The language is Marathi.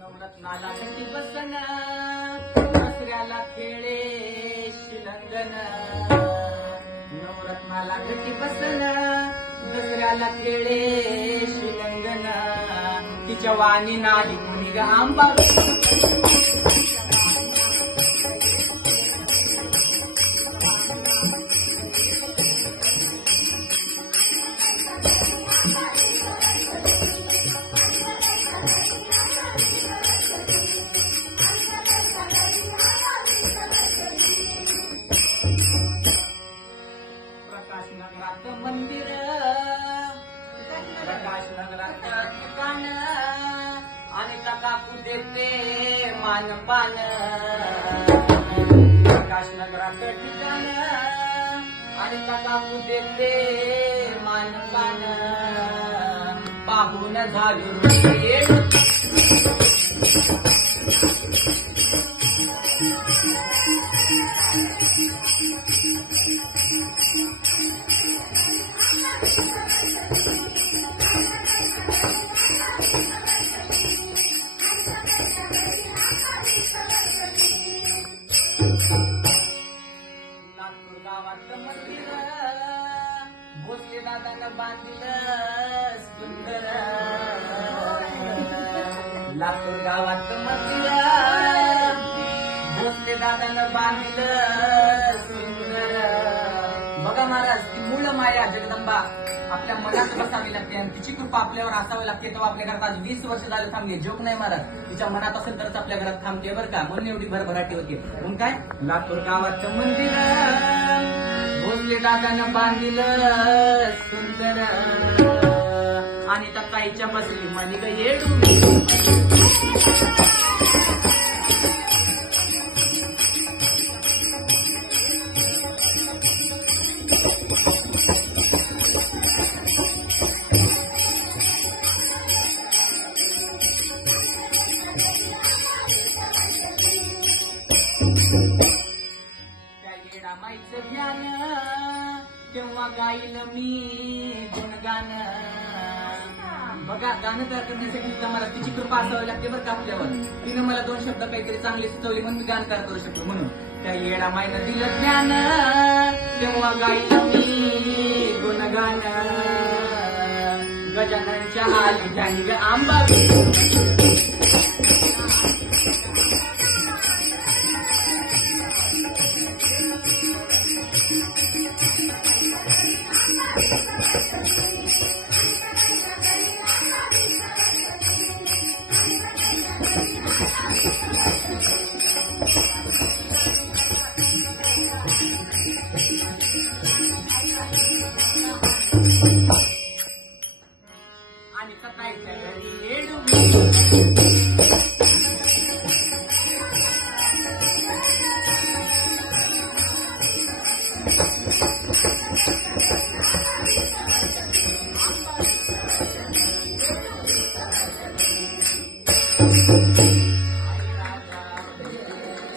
नवरत्नाला घटी बसन दसऱ्याला खेळे शिलंगन. नवरत्नाला घटी बसन दसऱ्याला खेळे शिलंगन. तिच्या वाणी नाही कोणी ग काकू मानपान काशनगरात ठिकाण आणि काकू देते मानपान पाहून झाली नागपूर गावात मंदिर भोसले दादानं बांधलं सुंदर लातूर गावात मंदिर भोसले दादानं बांधलं. ती मूळ माया जगदंबा आपल्या मनात बसावी लागते आणि तिची कृपा आपल्यावर असावी लागते तेव्हा आपल्या घरात आज वीस वर्ष झाले थांबले. जोक नाही महाराज तिच्या मनात असेल तरच आपल्या घरात थांबते बरं का. म्हणून एवढी भरभराटी होते. म्हणून काय? लातूर गावाचं मंदिर भोसले दादानं बांधिलं सुंदर. आणि त्या ताईच्या बसली. म्हणे ग येडू ज्ञान तेव्हा गाईल मी गुणगान. बघा गाणं तयार करण्यासाठी तुम्हाला तिची कृपा असावी लागते बरं का आपल्यावर. तिनं मला दोन शब्द काहीतरी चांगले सुचवले म्हणून मी गाणं तयार करू शकतो म्हणून. त्या येडामाईनं दिलं ज्ञान. तेव्हा गाईल मी गुणगान. गजाननच्या आली झाली ग आंबा. आणि सकाळच्या घरी येडू मी.